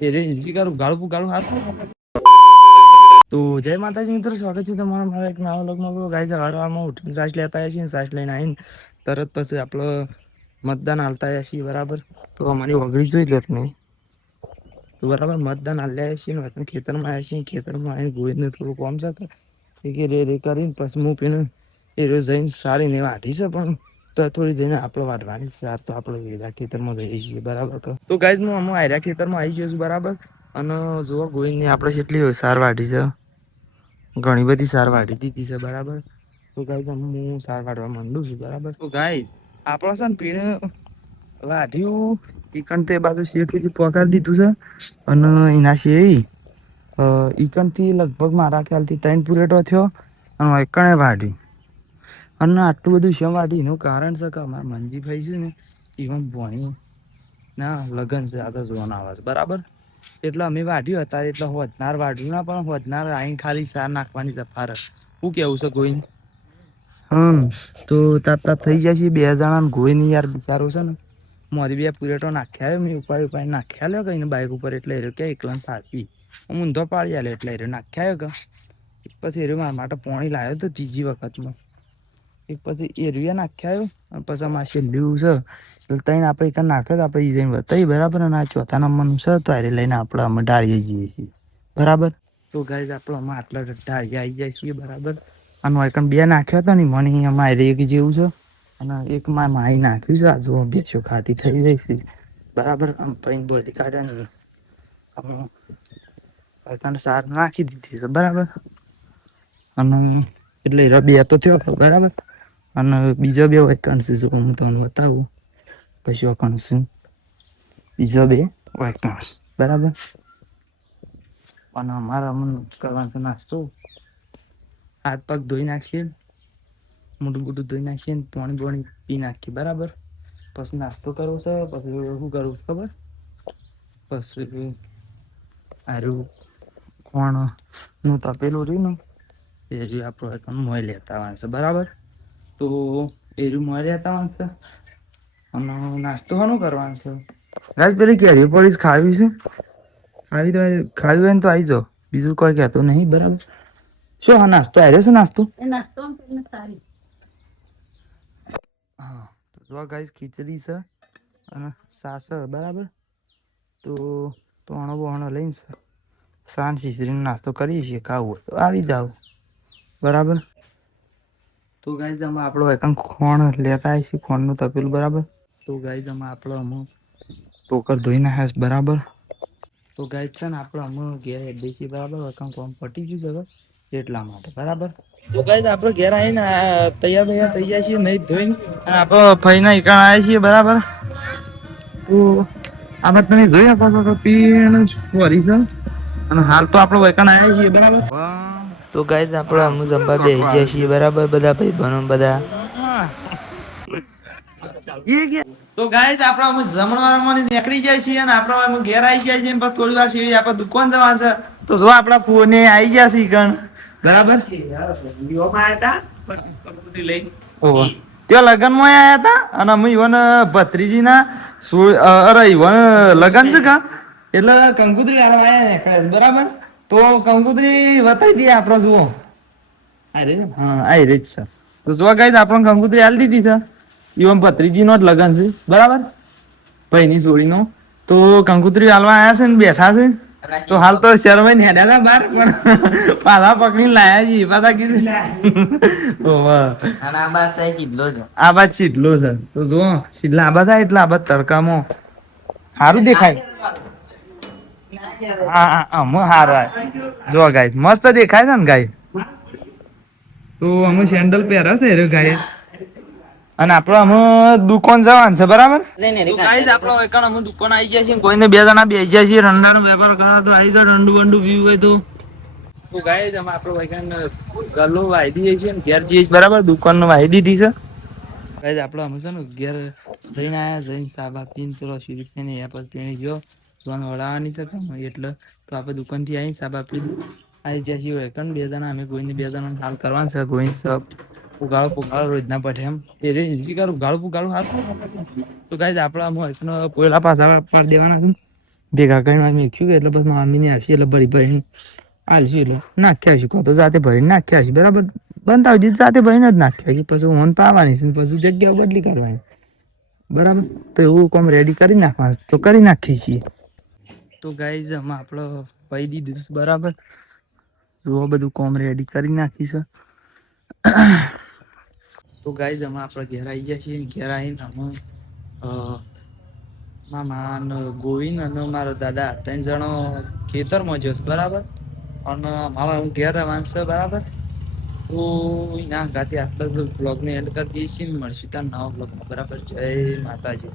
એ રે શિકારું ગાળું ગાળું હાથું. તો જય માતાજી મિત્રો, સ્વાગત છે તમારા મારા એક નવા વ્લોગમાં. ગાઈસ હવારમાં ઉઠીને સાસ લેતા આવીએ છીએ, સાસ લઈને આવીને તરત પછી આપણો મતદાન હાલતા છીએ બરાબર. તો અમારી ઓગળી જોઈ લે નહીં તો બરાબર મતદાન હાલ્યા છીએ, ખેતરમાં આવ્યા છીએ. ખેતરમાં આવીને ગોવિંદને થોડું કોમ છે કે રે કરીને પછી હું પીને એ રોજ જઈને સારી ને વાઢી છે, પણ તો થોડી જઈને આપણે વાઢવાની સાર તો આપણે ખેતરમાં જઈએ છીએ બરાબર. તો ગાઈસ હું અમુક આયરા ખેતરમાં આવી ગયો છું બરાબર. અને જુઓ ગોવિંદની આપણે કેટલી સાર વાઢી છે, ઘણી બધી સાર વાઢી દીધી છે બરાબર. તો ગાઈસ હું સાર વાઢવા માંડું છું બરાબર. તો ગાઈસ આપણો છે ને પીને વાઢ્યું ઈકન તો એ બાજુ શેઠથી પગાર દીધું છે. અને એના શેરી ઈકન થી લગભગ મારા ખ્યાલથી 3 પુરેટો થયો અને એકણે વાઢી. અને આટલું બધું શેમ વાઢ્યું એનું કારણ છે કે અમારા મંજીભાઈ છે ને ઈવન ભણી ના લગન છે, આગળ જોવાના આવે છે બરાબર. એટલે અમે વાઢ્યું હતા એટલે હોદનાર વાઢ્યું ના, પણ હોદનાર આઈ ખાલી સાર નાખવાની સફાર શું કેવું છે ગોવિંદ? તો તાપ થઈ જાય છે બે જણા ને. ગોવિંદ યાર બિચારો છે ને મોરી બે પુરેટો નાખ્યા મેં ઉપાડી નાખ્યા લ્યો કઈને બાઈક ઉપર. એટલે કે એકલા ફાતી હું ઊંધો પાડી આલે એટલે નાખ્યા કે પછી એ મારા માટે પોણી લાવ્યો તો ત્રીજી વખતમાં. એક પછી એરિયા નાખ્યા પછી આમાં છેલ્લું છે તઈને આપણે એક નાખ્યો તો આપણે ઈ જઈને બતાવી બરાબર. અને આ ચોથા નંબરનું છે તો એ લઈને આપણે અમે ઢાળીએ જઈએ છીએ બરાબર. તો ગાઈસ આપણે અમે આટલા ઢાળીએ આવી જાય છીએ બરાબર. અને એક બે નાખ્યો હતો ને મને અમારે એક જેવું છે. અને એક માં માઈ નાખ્યું છે, આ જો બેસ્યો ખાતી થઈ જાય છે બરાબર. આમ પૈન બધી કાઢે સાર નાખી દીધી છે બરાબર. અને એટલે બે તો થયો બરાબર. અને બીજા બે વાટણ છે જો હું તમને બતાવું પછી વાટણ બીજા બે વાટણ બરાબર. અને અમારા કરવાનું નાસ્તો હાથ પગ ધોઈ નાખીએ, મોટું મોટું ધોઈ નાખીએ, પાણી બોણી પી નાખીએ બરાબર. પછી નાસ્તો કરવો છે. પછી શું કરવું ખબર? પછી આરું કોણ હું તપેલું રહ્યું ને એ આપડે મોય લેતા આવવાનું છે બરાબર. તો એરું મોય લેતા આવવાનું છે. અને નાસ્તો શાનું કરવાનું છે? ગાઈસ પેલી કેરી પડીશ ખાવી છે, ખાવી તો ખાવી હોય ને તો આવી જાઓ, બીજું કોઈ કહેતો નહીં બરાબર. શું હા નાસ્તો આવ્યો છે? નાસ્તો હા તો ગાઈસ ખીચડી છે અને સાસ બરાબર. તો તોણો બોણો લઈને સાંજ ખીચડીનો નાસ્તો કરીએ છીએ. ખાવું હોય તો આવી જાવ બરાબર. તો ગાઈસ અમે આપણો ખોણ લેતા આવીશું, ખોણનું તપેલું બરાબર. તો ગાઈસ અમે આપણો ટોકર ધોઈ નાખ્યા બરાબર. તો ગાઈસ છે ને આપણે અમે ઘેર હેડીએ છીએ બરાબર. કોમ પટી ગયું છે એટલા માટે બરાબર. તો ગાઈસ આપણે ઘેર આવીને તૈયાર થઈ ગયા છીએ નહીં ધોઈને. અને આપણે ફઈના ઈકણ આવ્યા છીએ બરાબર. તો આમાં તમે જોઈ શકો છો પીણ ફરી છે. અને હાલ તો આપણે વૈકણ આવ્યા છીએ બરાબર. તો ગાઈસ આપણે અમુ જંબા બેસી ગયા છીએ બરાબર. બધા ભાઈબંધો બધા તો ગાઈસ આપણે અમુ જમણવારમાં નીકળી જાય છીએ અને આપણે ઘેર આવી ગયા છીએ. પણ થોડી વાર સીડી આપણે દુકાન જવાનું છે. તો જો આપણા ફોને આવી ગયા છે ઈકણ બરાબર. ત્યાં લગનમાં આવ્યા હતા અને અમે ઈવન ભત્રીજીના અરે ઈવન લગન છે કા એટલે કંકુતરી આવ્યા બરાબર. તો કંકુતરી બતાવી દઈએ આપણે. જુઓ હા આ રીત છે. તો જો ગાઈસ આપણે કંકુતરી આલી દીધી છે. ઈવન ભત્રીજીનો જ લગન છે બરાબર, ભાઈની છોડીનો. તો કંકુતરી આલવા આવ્યા છે ને બેઠા છે. તો હાલ તો શરમાઈને હેડ્યા હતા બહાર, પણ પાછા પકડીને લાયા છીએ પાછા કીધું આ બાદ ચીટલો છે. તો જો સીધલા આબા થાય એટલે આબા તડકામાં સારું દેખાય. હા હારા જો ગાઈસ મસ્ત દેખાય છે ને ગાઈસ. તો અમે સેન્ડલ પહેર્યા છે ગાઈસ. અને આપડે અમે દુકાન જવાનું છે બરાબર. ગાઈસ આપણે એકણ અમે દુકાન આવી ગયા છીએ. કોઈને બે જણા બેસી ગયા છીએ. રંડાનો વેપાર કરવા તો આવી જાય. રંડુ બંડુ પીવું હોય તો ગાઈસ અમે આપણો વૈકણ ગલ્લો વાઈ દઈએ છીએ ને ઘેર જઈએ બરાબર. દુકાન વાઈ દીધી છે ગાઈસ. આપણે અમે છે ને ઘેર જઈને આયા. જઈને સાબા પીને પેલો શીરીને એપલ પીણી ગયો સોન વળાવવાની છે એટલે. તો આપણે દુકાનથી આવી સાબા પી આવી ગયા છીએ વૈકણ. બે જણા અમે કોઈને બે જણા હાલ કરવાનું છે. કોઈ ઉગાડો પુગાડો રોજના પઠે એમ એ ઉગાડું પુગાડું હાલ. તો ગાઈસ આપણે પોયલા પાછા પાડી દેવાના છે. ભેગા કરીને મેખ્યું એટલે પછી મામીને આવશે એટલે ભરી ભરીને હાલશું એટલે નાખ્યા આવીશું કહો તો જાતે ભરીને નાખ્યા આવીશું બરાબર. બનતા હોય જાતે ભરીને જ નાખ્યા આવીશું પછી હોન પાવાની છે પછી જગ્યાઓ બદલી કરવાની બરાબર. તો એવું કોમ રેડી કરી નાખવા તો કરી નાખીએ છીએ. તો ગાઈઝ આમાં આપણો પહી દીધું છે બરાબર. જો બધું કોમ રેડી કરી નાખીશું. તો ગાઈઝ અમે આપણે ઘેર આવી ગયા છીએ. ઘેર આવીને અમે મામા ગોવિંદ અને મારો દાદા 3 જણો ખેતરમાં જશે બરાબર. અને મારા હું ઘેર રહેવાનું છે બરાબર. તો એના ગાતે આટલા બ્લોગને એન્ડ કરી દઈએ છીએ. મળશું ત્યાં નવા બ્લોગમાં બરાબર. જય માતાજી.